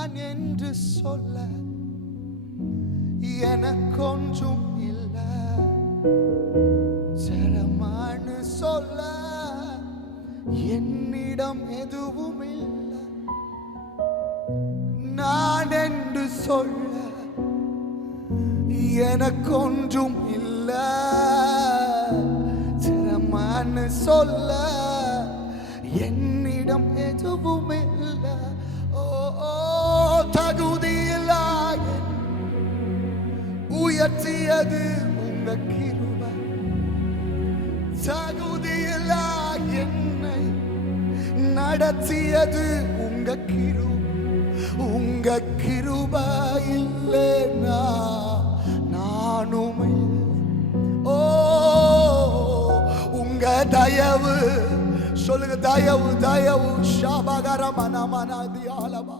நான் என்று சொல்ல எனக்கொன்றும் இல்லை. சரமானு சொல்ல என்னிடம் எதுவும் இல்லை. நான் என்று சொல்ல எனக்கொன்றும் இல்லை. சிரமான்னு சொல்ல என்னிடம் எதுவும் இல்லை. உயர்த்தியது உங்க கிருபை. தகுதியில்லா என்னை நடத்தியது உங்க கிரு உங்க கிருபை இல்லைனா நானும் ஓ உங்க தயவு சொல்லுங்க தயவு தயவு. ஷாபகர மன மன தியாலமா